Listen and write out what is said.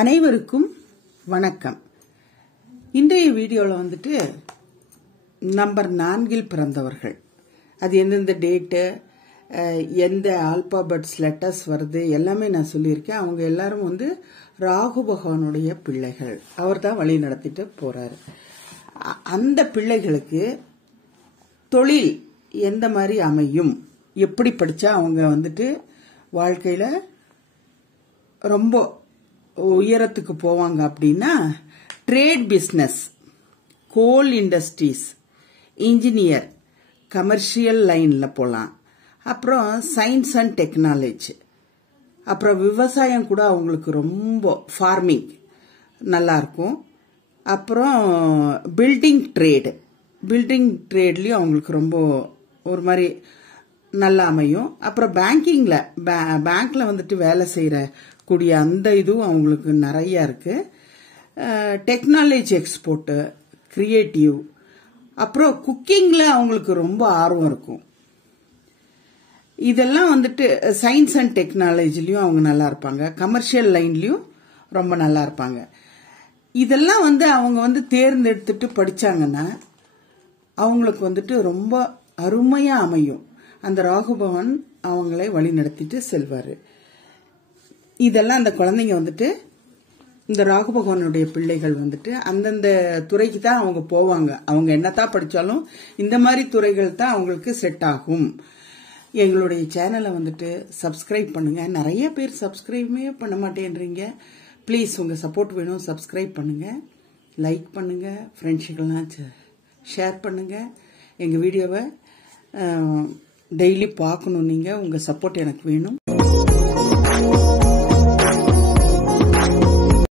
அனைவருக்கும் வணக்கம். இன்றைய வீடியோவில் வந்துட்டு நம்பர் 4 பிறந்தவர்கள் அது எந்தெந்த டேட்டு, எந்த ஆல்பாபெட்ஸ் லெட்டர்ஸ் வருது எல்லாமே நான் சொல்லியிருக்கேன். அவங்க எல்லாரும் வந்து ராகு பகவானுடைய பிள்ளைகள். அவர் தான் வழி நடத்திட்டு போறாரு. அந்த பிள்ளைகளுக்கு தொழில் எந்த மாதிரி அமையும், எப்படி படிச்சா அவங்க வந்துட்டு வாழ்க்கையில ரொம்ப உயரத்துக்கு போவாங்க அப்படின்னா, ட்ரேட் பிஸ்னஸ், கோல் இண்டஸ்ட்ரீஸ், இன்ஜினியர், கமர்ஷியல் லைன்ல போகலாம். அப்புறம் சயின்ஸ் அண்ட் டெக்னாலஜி, அப்புறம் விவசாயம் கூட அவங்களுக்கு ரொம்ப ஃபார்மிங் நல்லா இருக்கும். அப்புறம் பில்டிங் ட்ரேட்லயும் அவங்களுக்கு ரொம்ப ஒரு மாதிரி நல்லா அமையும். அப்புறம் பேங்க்ல வந்துட்டு வேலை செய்யற கூடிய அந்த இதுவும் அவங்களுக்கு நிறைய இருக்கு. டெக்னாலஜி எக்ஸ்போர்ட், கிரியேட்டிவ், அப்புறம் குக்கிங்ல அவங்களுக்கு ரொம்ப ஆர்வம் இருக்கும். இதெல்லாம் வந்துட்டு சயின்ஸ் அண்ட் டெக்னாலஜிலயும் அவங்க நல்லா இருப்பாங்க. கமர்ஷியல் லைன்லயும் ரொம்ப நல்லா இருப்பாங்க. இதெல்லாம் வந்து அவங்க வந்து தேர்ந்தெடுத்துட்டு படிச்சாங்கன்னா அவங்களுக்கு வந்துட்டு ரொம்ப அருமையா அமையும். அந்த ராகு பகவான் அவங்களை வழி நடத்திட்டு செல்வாரு. இதெல்லாம் அந்த குழந்தைங்க வந்துட்டு, இந்த ராகு பகவானுடைய பிள்ளைகள் வந்துட்டு அந்தந்த துறைக்கு தான் அவங்க போவாங்க. அவங்க என்னத்தான் படிச்சாலும் இந்த மாதிரி துறைகள் தான் அவங்களுக்கு செட் ஆகும். எங்களுடைய சேனலை வந்துட்டு சப்ஸ்கிரைப் பண்ணுங்க. நிறைய பேர் சப்ஸ்கிரைபே பண்ண மாட்டேன்றீங்க. ப்ளீஸ் உங்க சப்போர்ட் வேணும். சப்ஸ்கிரைப் பண்ணுங்க, லைக் பண்ணுங்க, ஃப்ரெண்ட்ஸுக்கெல்லாம் ஷேர் பண்ணுங்க. எங்க வீடியோவை டெய்லி பார்க்கணும். நீங்க உங்க சப்போர்ட் எனக்கு வேணும்.